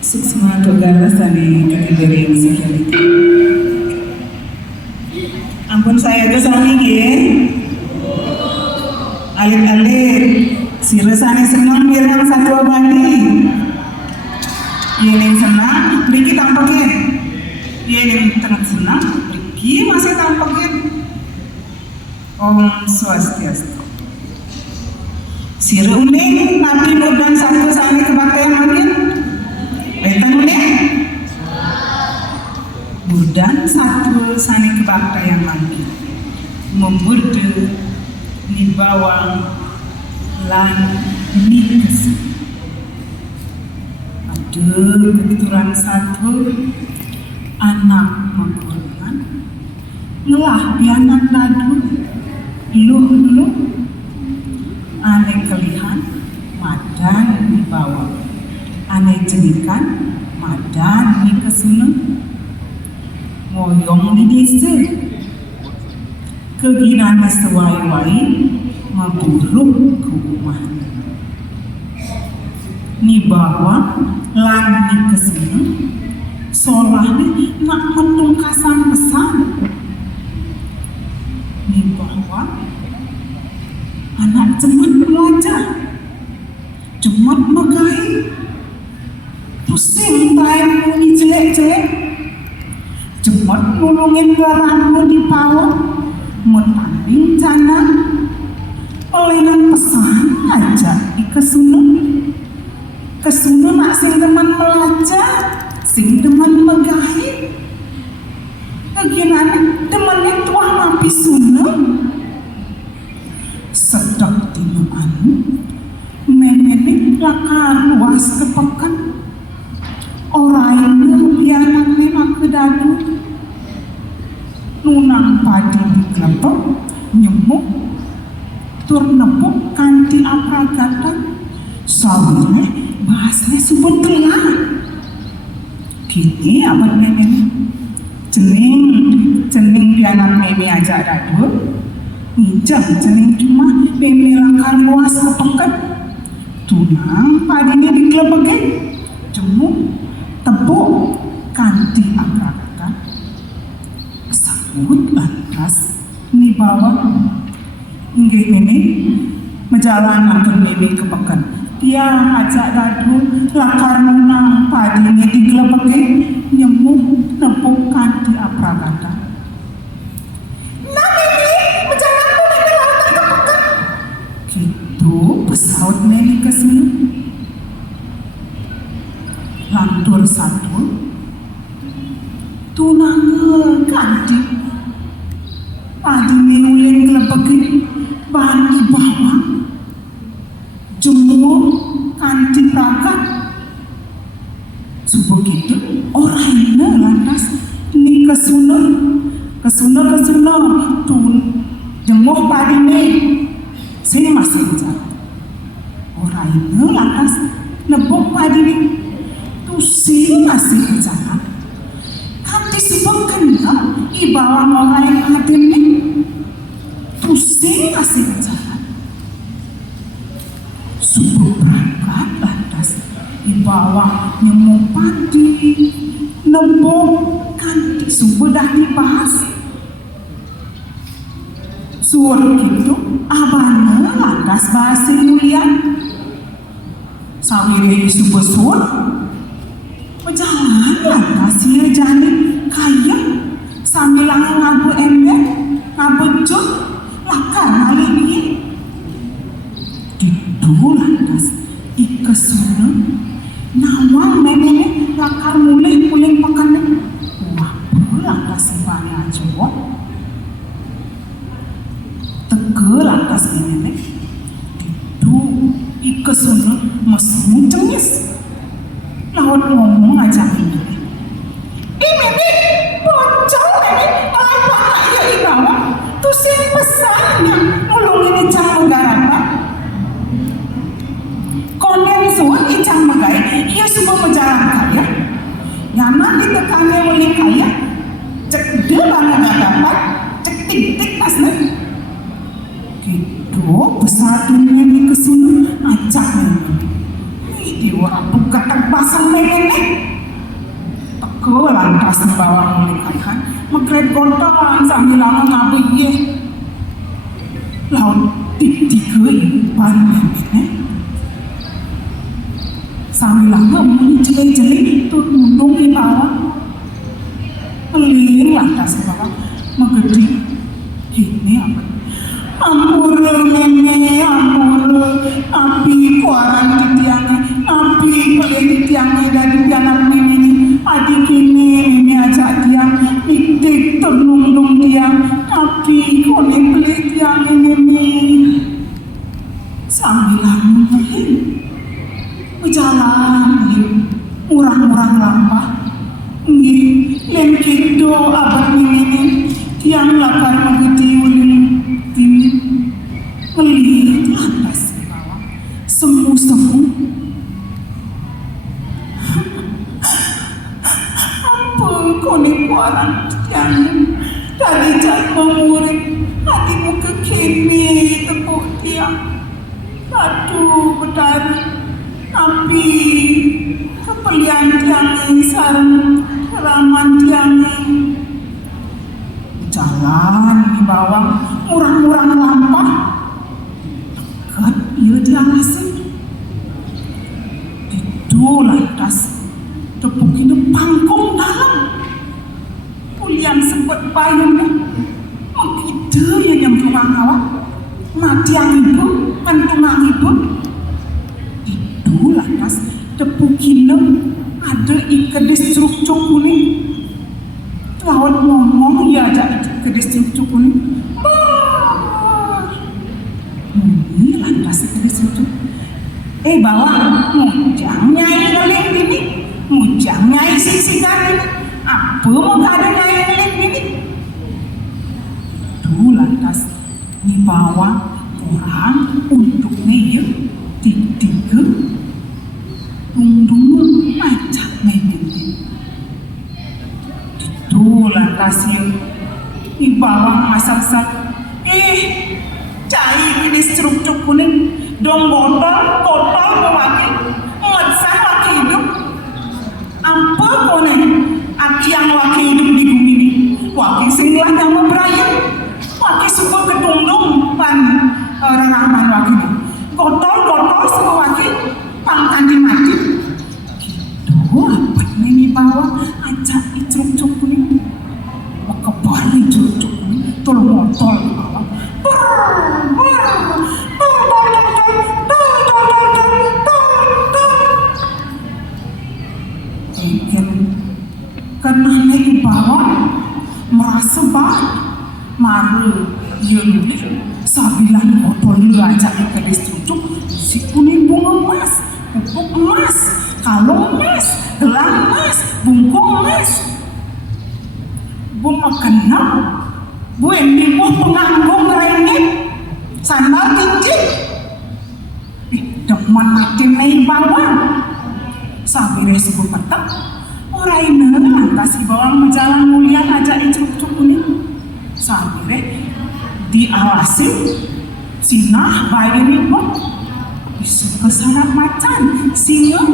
Suksma Dogaras dari kategori yang security. Ampun saya itu sami nggih. Alit-alit sirasane seneng mirang satu abadi. Yen senang mriki tampekin. Yen tengah senang mriki masih tampekin. Om Swastiastu. Sira uning nabi mudan satu sane kebaktian makin. Betan uning. Mudan satu sane kebaktian makin. Membudu di bawah lan nikes. Aduh, kebetulan satu anak mengkorban ngelah bianan dadu luh ane kelihan madan di bawah ane jenikan madan di kesunung ngoyong di desa keginaan sewai-wai maburuk ke rumah ni bawah lan di kesunung solahnya nak mentungkasan pesan ni bawah anak cemat belajar, cemat megai, pusing tahu ni jelek-jelek, cemat nulungin garangmu di bawah, mentanding cana, pelenan pesan aja di kesunung nak sing teman belajar, sing teman megai, kegiatan temannya tuah mampi sunung. Sedap dino anu menenek lakar luas kepekan orang yang bianan memang kedadu nunang padi di kelepek nyemuk tur nepuk kanti apragatan sawine bahasanya sebetulnya kini abad menenek cening bianan meme aja dadu Ijam cening cuma memilangkan luas kepekat tunang padinya dikelepekin jemuk tepuk kanti akrakakan sambut lantas ni bawah nggih ini menjalan akan meme kepekat dia ajak dadu lakar nunang padinya dikelepekin nyemuk tepuk kanti akrakakan pesawat meli ke sini lantur satu tunang ganti padi menulen kelepekin bahan di bawah jemur kanti prakat sebegitu orang ini lantas ini kesunur tun jemur padi ini sini masih bicara orang ini lantas nebuk padi ini tusi masih bicara kan disebutkan ibawa orang yang hadir ini tusi masih bicara subuh berangkat lantas ibawa nyemuk padi nebuk kan subuh dah dibahas suara gitu abana lantas bahasa mulia sawire isu besur berjalan lantas ia jani kaya sambil ngabu ember ngabu jut lakar kali ini gitu lantas ikesuna nawang memang lakar mulai pakan wah lantas sebanyak jawab lantas ini itu ikesuna masih cengis lawan ngomong aja ini bocor ini apa ya ibawa tuh sih pesannya ngulungin icang megarapa konen suan icang megai ia semua berjalan kaya nyaman ditekannya oleh kaya cek dia banget gak dapat cek tik pasnya gitu besar dunia ini kesini acak ini dewa buka terpasang nenek teke lantas bawa mulai megret gontolan sambil lama ngabe ye laut tiga baru nenek sambil lama muni jelek-jelek itu nundung di bawah meling lantas bawah megedi ini apa ampun nenek ampun api kuaran titiangnya api pelih titiangnya dari jalan ini adik ini ajak tiang itik ternundung tiang api kone pelih tiang ini sambilan berjalan murang-murang lampah len kido abad ini tiang lakar menggedi ulin ini melihat lantas ke bawah semu-semu ampun kone kuaran tiang dari jatuh murid hatimu ke kini tepuk tiang aduh betari api kepelian tiang sarang raman tiang jalan di bawah murang-murang lampah dekat ia diawasi itu lantas tepuk ini pangkong dalam pulian sempat bayang mengide yang kurang awak mati yang ibu kantungan ibu itu lantas tepuk ini ada ikedis struktur kuning lawan ngomong ya aja ikedis struktur kuning ini lantas ikedis struktur bawa mujang nyai ngeling ini mujang nyai sisikan ini apa mau ada nyai ngeling ini itu lantas dibawa orang untuk ngeyek tiga tunggu macam ini itu lantas di bawah masak-sak cai ini struktur kuning dong kotor mewakil ngedsah wakil hidup apa kone aki yang wakil hidup di bumi ini wakil sinilah nama berayun wakil sebuah ketundung pan raraman wakil kotor semua wakil pangkan mati gitu apa ini bawa ajak icruk-cuk ini kebalik cuk-cuk ini tol-motol bawa karena naik bawah merasa maru nulis sabilan botol ajak ke distrucuk si kuning bunga emas pupuk emas kalung emas gelang emas bungkung emas bunga kenal bu embibuh penganggung rengit sandal kincit demen mati naik bawah sabire sebut petak orang ini lantas di bawah menjalan mulia ngajak icuk-cuk kuning sabire diawasi sinah bayi ini kok isu kesarat macan singa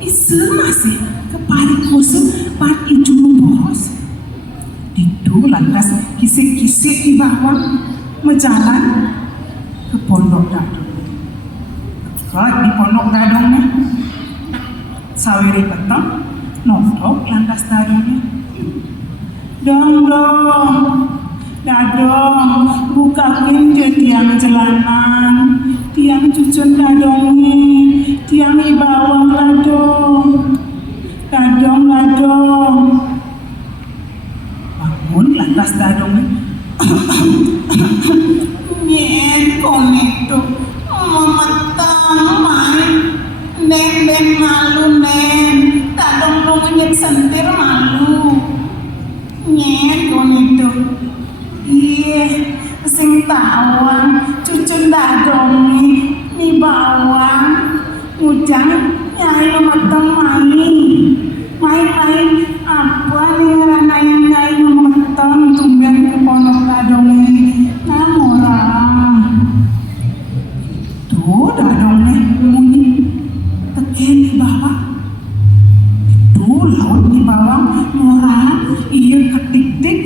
isu masih kepari kusu pat icung boros itu lantas kisik-kisik di bawah menjalan ke pondok dadong di pondok dadongnya sawiri petang nontok lantas dadongnya dong dadong bukakin ke tiang jalanan tiang cucun dadongi tiang ibawang dadong bangun lantas dadongnya nyen konekto memetang main nen malu nen dadong dong nyet sentir malu nyen konekto iya sing tawang cucun dadongi ni bawang ujang nyai memetang main apa nih ngerana yang nyai memetang tumben ke pondok dadongi namorang tuh dadongnya bunyi teken di bawah bawah. Itu laut di bawah orang iya ketik-tik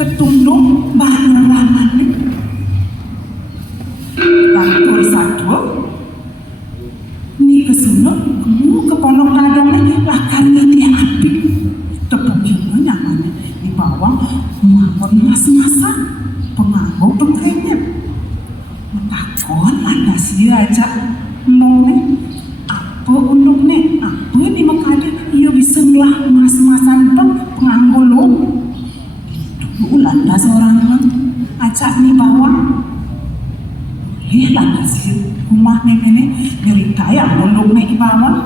ketunduk bahan raman nih. Batur satu ni kesana kamu ke pondok ladang nih lakarnya dia api tepuknya nyamannya di bawah menganggur mas-masa penganggur pengkrenyet mentakon landas dia aja nong nih apa unduk nih apa nih makanya ia bisa ngelah mas-masan penganggur lo dulu landas orang ajak nih bawah lihatlah sih rumah nenek cerita yang unduk nih bawah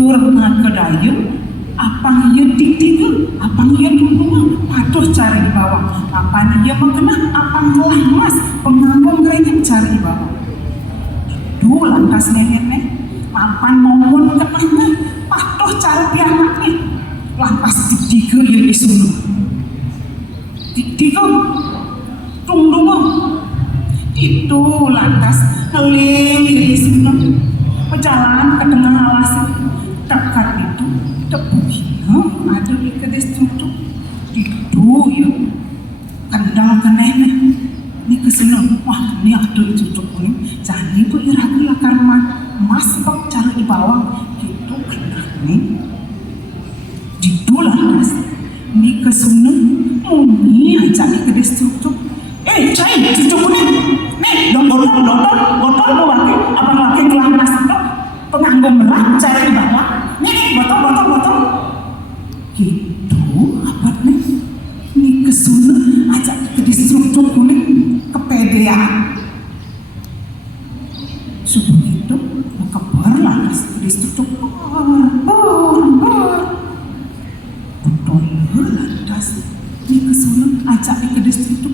turun ke dayu apa ia titik apa ia dulu patuh cari di bawah apa ia mengenal apa ngelah mas penganggung gereja cari di bawah dulu lantas nenek apa mohon kemana patuh cari pianak nih lantas titik ia disuruh titik tunggu itu lantas ngeling di sini berjalan ke tengah alas dekat itu tepuknya ada di kedes itu ya kendal ke nenek ini kesini wah ini ada di cucuk ini jadi itu iraku lah karena mas bak cara di bawah gitu kena nih itu lantas ini kesini ini aja di kedes cucuk cai cucuk ini nih botol mau pakai apa pakai gelang mas penganggung merah cara di bawah nih botol gitu apa nih ini kesuna ajak ke distruktur kuning kepedean subuh itu kebar lah ke distruktur botol lantas ini kesuna ajak ke distruktur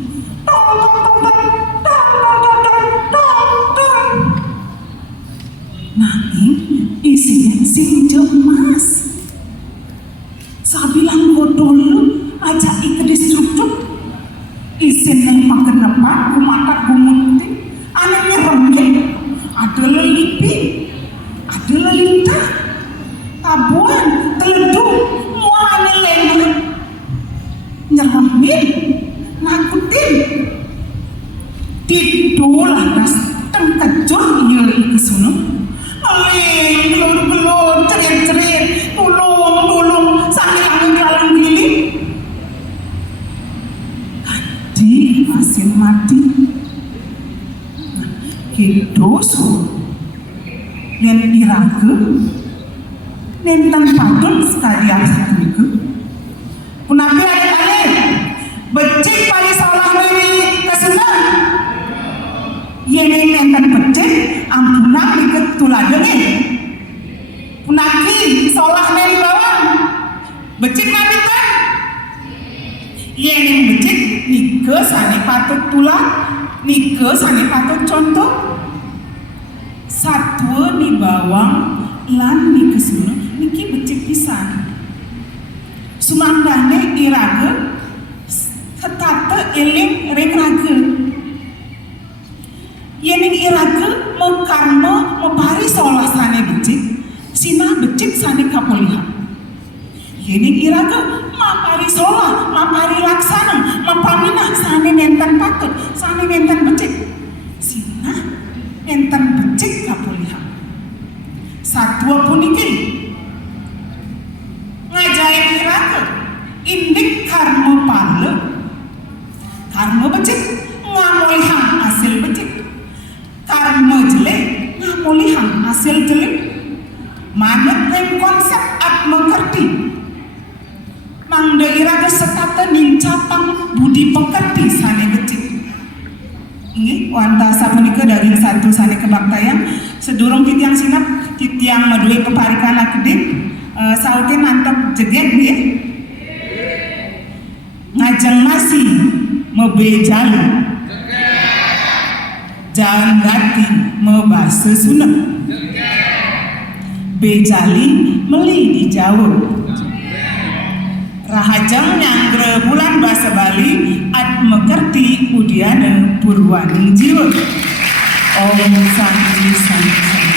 nah ini isinya sinja emas saya bilang botol ajak ke distruktur isinya makan apa kumata kumunti anaknya remit ada lelipi ada lelintah tabuan teleduk muanya lele nyeremit nakutin tidur lantas tengkejut iya ke sana aling gelor cerit tolong sambil angin gili hati masih mati gitu dan iraga dan tempatun sekalian satu punapi adik-adik becik pada salah ini kesenang ini nenten becik ampunang dikit tuladeng punaki salah dari bawah becik mati kan ini becik nike sani patut tulang nike sani patut contoh satu di bawah lan nike semua niki becik pisan sumandane iraga ketata eling rekraga yening iraga mekarma mepari seolah sane becik sina becik sane kapoliha yening iraga mapari seolah mapari laksana mapaminah sane nenten patut sane nenten becik sina nenten becik kapoliha satwa puniki ngajain iraga indik karma pala karma becik ngamulihang hasil becik karma jelek ngamulihang hasil jelek manut rem konsep at mengerti mangda iraga setata nincapang budi pekerti sane becik ini wanta sapunika dari satu sane kebaktayan sedurung titiang sinap titiang madui peparikan akedip sautin mantap jeget nih ngajeng masih mebejali jangan gati membahasa sunnah bejali meli di Jawa rahajang nyangre bulan bahasa Bali at mekerti udiana purwaning jiwa om santi santi